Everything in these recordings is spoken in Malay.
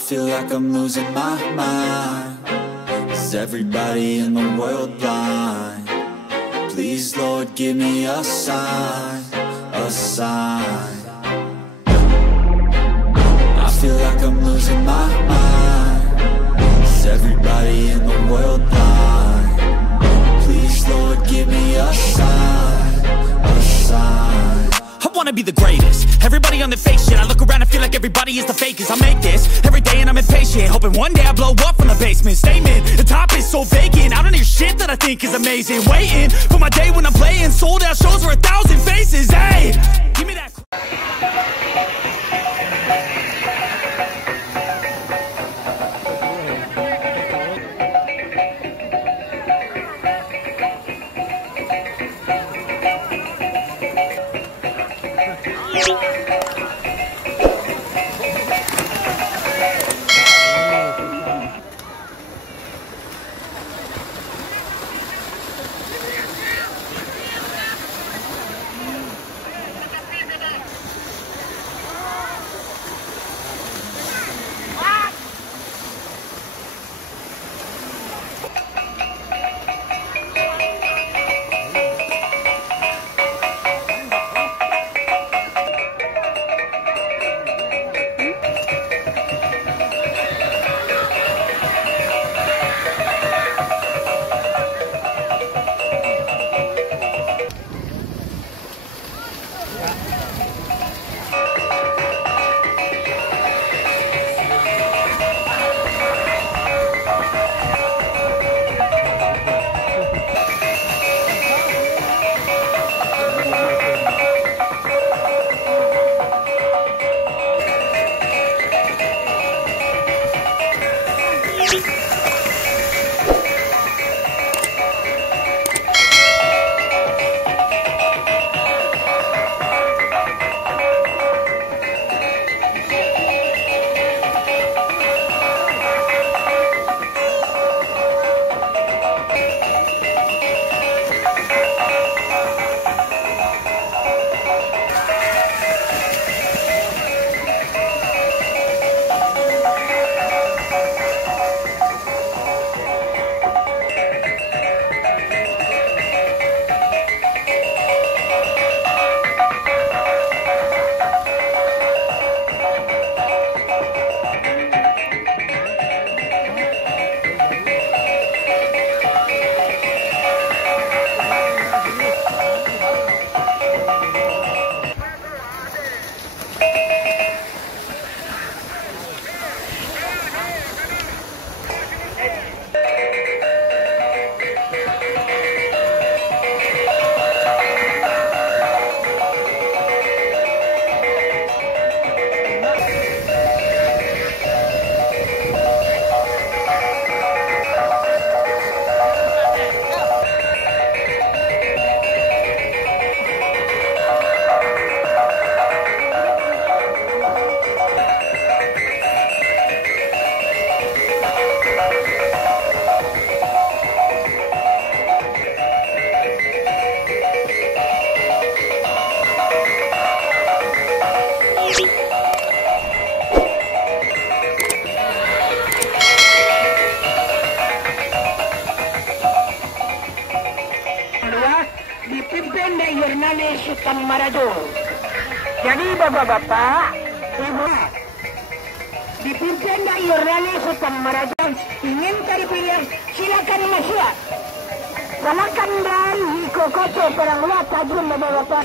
feel like I'm losing my mind. Is everybody in the world blind? Please, Lord, give me a sign, a sign. I feel like I'm losing my mind. Is everybody in the world blind? Please, Lord, give me a sign, a sign. I wanna be the greatest. Everybody on the fake shit. I look around and feel like everybody is the fakest. I make this every day and I'm impatient, hoping one day I blow up from the basement. Statement, the top is so vacant. I don't hear shit that I think is amazing. Waiting for my day when I'm playing sold out shows for 1,000 faces. Hey, give me that. Jadi bapak-bapak, ibu, dipimpin dari Yordani Sultan Marajon, ingin cari pilihan, silakan masuk. Silakan dari kokoto perang luar tajam bapak-bapak.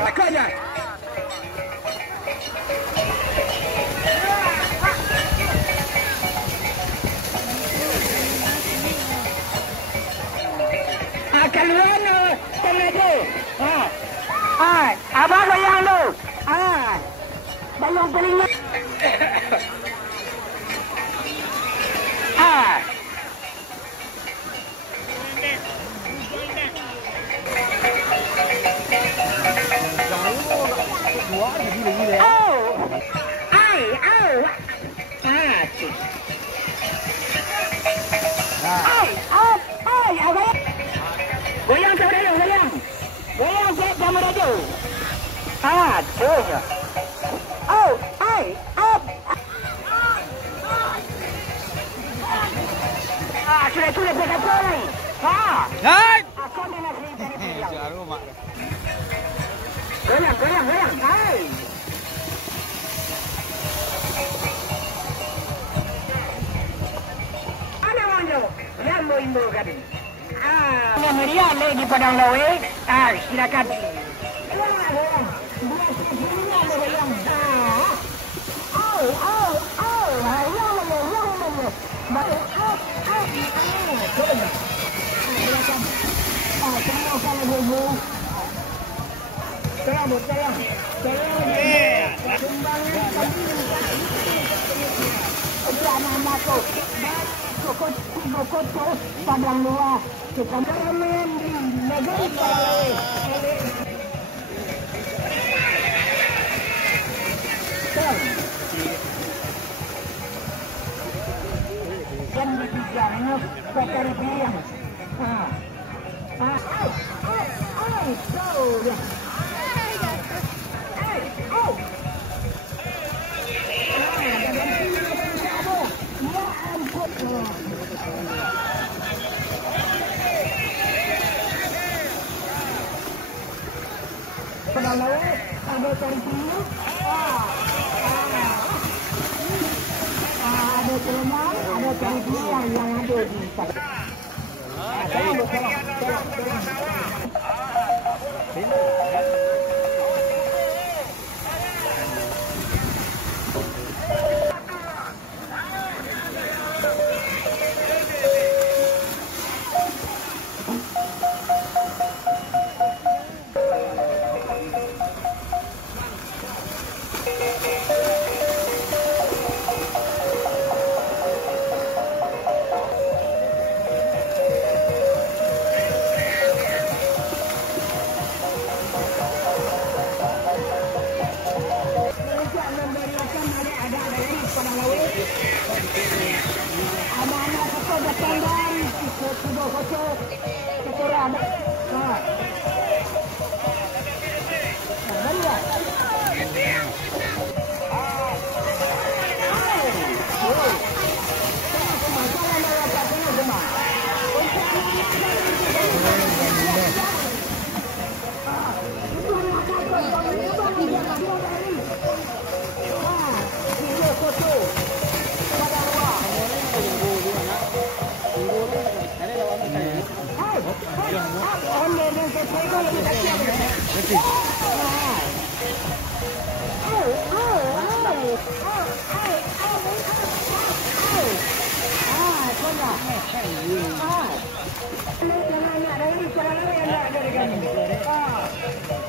Makanya. Keluar no, tenaga. Abang bayang lo. Bayang telinga. Goyang saudara, goyang. Goyang saya sama raja. Aduhnya. Oh, hai, up. Sudah dekat lagi. Hai. Aku ni nak cerita. Jaru mak. Goyang. Hai. Ada mana? Yang mau imbu kan? Nama dia Alek Padang Laweh. Silakan. Padang Laweh, kita main di Nagari Padang Laweh. Dan berbicara sekali bilang, Padang Laweh ada cari pilu, ada kelemang, ada cari pilu yang ada di sana.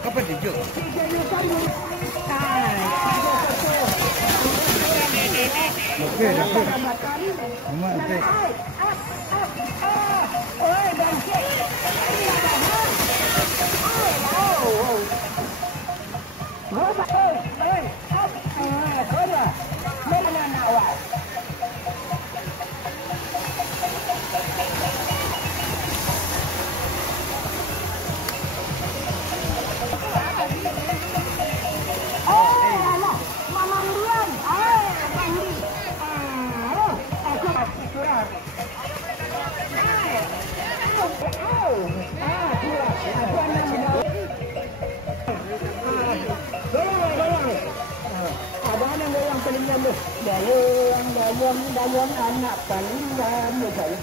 Kapan dijuk? Okey. Mama okey. Dayung anak paling lama saya.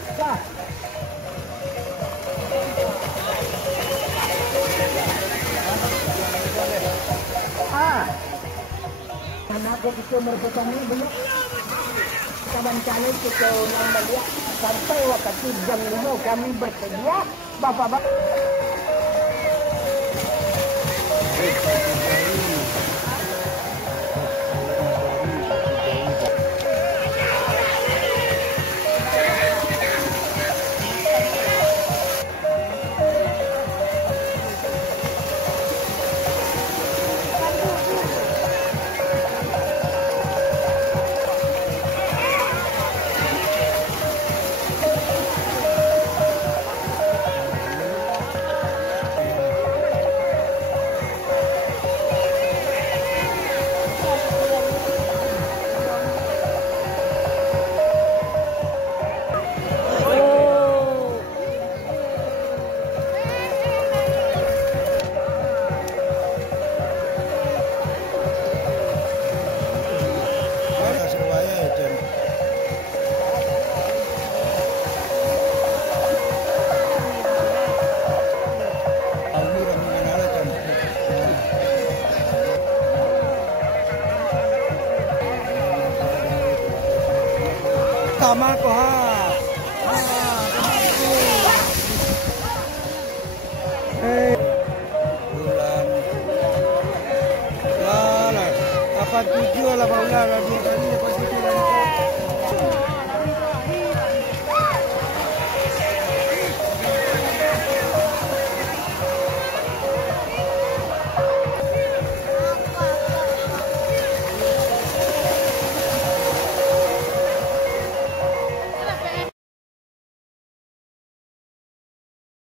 Anakku kita merupakan ini belum. Kawan kami kita yang melihat sampai waktu jam 5 kami bersedia. Bapak-bapak. Marco ha. Bulan. Lah, 87 lah bulan.